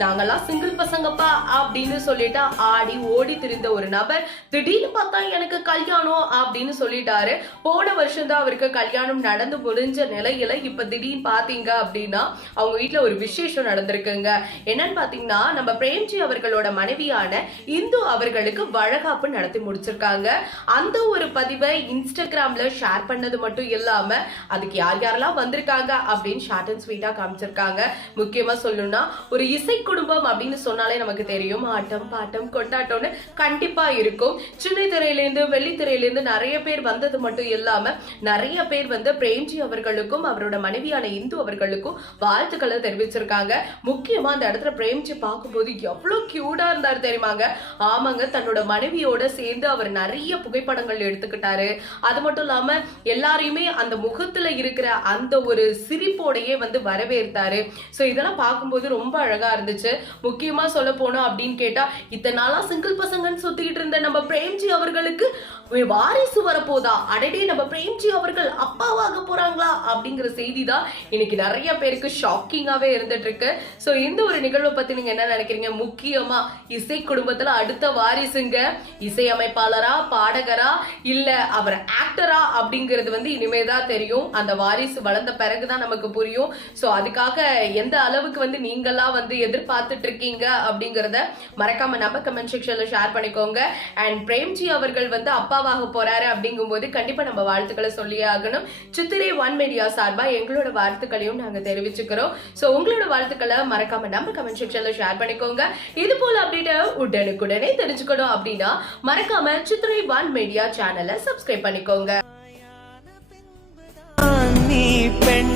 நாங்கெல்லாம் சிங்கிள் பசங்கப்பா அப்படின்னு சொல்லிட்டு ஆடி ஓடி திரிந்த ஒரு நபர். திடீர்னு பார்த்தா எனக்கு கல்யாணம் அப்படின்னு சொல்லிட்டாரு. போன வருஷம் தான் அவருக்கு கல்யாணம் நடந்து முடிஞ்ச நிலையில இப்ப திடீர்னு பாத்தீங்க அப்படின்னா அவங்க வீட்டுல ஒரு விசேஷம் நடந்திருக்குங்க. என்னன்னு பாத்தீங்கன்னா நம்ம பிரேம்ஜி அவர்களோட மனைவியான இந்து அவர்களுக்கு வழகாப்பு நடத்தி முடிச்சிருக்காங்க. அந்த ஒரு பதிவை இன்ஸ்டாகிராம்ல ஷேர் பண்ணது மட்டும் இல்லாம அதுக்கு யார் யாரெல்லாம் வந்திருக்காங்க அப்படின்னு ஷார்ட் அண்ட் ஸ்வீட்டா காமிச்சிருக்காங்க. முக்கியமா சொல்லணும்னா ஒரு இசை குடும்பம் அப்படின்னு சொன்னாலே நமக்கு தெரியும். ஆட்டம் பாட்டம் கொண்டாட்டம்னு கண்டிப்பா இருக்கும். சின்ன திரையிலேருந்து வெள்ளித்திரையிலேருந்து நிறைய பேர் வந்தது மட்டும் இல்லாம நிறைய பேர் வந்து பிரேம்ஜி அவர்களுக்கும் அவரோட மனைவியான இந்து அவர்களுக்கும் வாழ்த்துக்களை தெரிவிச்சிருக்காங்க. முக்கியமா அந்த இடத்துல பிரேம்ஜி பார்க்கும்போது எவ்வளவு கியூட்டா இருந்தாரு தெரியுமாங்க? ஆமாங்க தன்னோட மனைவியோட சேர்ந்து அவர் நிறைய புகைப்படங்கள் எடுத்துக்கிட்டாரு. அது மட்டும் இல்லாம எல்லாரையுமே அந்த முகத்துல இருக்கிற அந்த ஒரு சிரிப்போடையே வந்து வரவேற்றாரு. சோ இதெல்லாம் பார்க்கும்போது ரொம்ப அழகா இருந்துச்சு. முக்கியமா சொல்ல போனோம் அப்படின்னு கேட்டா இத்தனை நாளா சிங்கிள் பசங்கன்னு சுத்திக்கிட்டு இருந்த நம்ம பிரேம்ஜி அவர்களுக்கு வாரிசு வரப்போதா? அடடே நம்ம பிரேம்ஜி அவர்கள் அப்பாவாக போறாங்களா? அப்படிங்கிற செய்தி தான் இன்னைக்கு நிறைய பேருக்கு ஷாக்கிங்காவே இருந்துட்டு இருக்கு ஸோ இந்த ஒரு நிகழ்வை பத்தி நீங்க என்ன நினைக்கிறீங்க? முக்கியமா இசை குடும்பத்துல அடுத்த வாரிசுங்க. இசையமைப்பாளரா பாடகரா இல்ல அவர் ஆக்டரா அப்படிங்கிறது வந்து இனிமேதான் தெரியும். அந்த வாரிசு வளர்ந்த பிறகுதான் நமக்கு புரியும். ஸோ அதுக்காக எந்த அளவுக்கு வந்து நீங்களா வந்து எதிர்பார்த்துட்டு இருக்கீங்க அப்படிங்கிறத மறக்காம நம்ம கமெண்ட் செக்ஷன்ல ஷேர் பண்ணிக்கோங்க. அண்ட் பிரேம்ஜி அவர்கள் வந்து அப்பா அப்பாவாக போறாரு அப்படிங்கும்போது கண்டிப்பா நம்ம வாழ்த்துக்களை சொல்லியே ஆகணும். சித்திரை ஒன் மீடியா சார்பா எங்களோட வாழ்த்துக்களையும் நாங்க தெரிவிச்சுக்கிறோம். சோ உங்களோட வாழ்த்துக்களை மறக்காம நம்ம கமெண்ட் செக்ஷன்ல ஷேர் பண்ணிக்கோங்க. இது போல அப்டேட் உடனுக்குடனே தெரிஞ்சுக்கணும் அப்படின்னா மறக்காம சித்திரை ஒன் மீடியா சேனலை சப்ஸ்கிரைப் பண்ணிக்கோங்க. நீ பெண்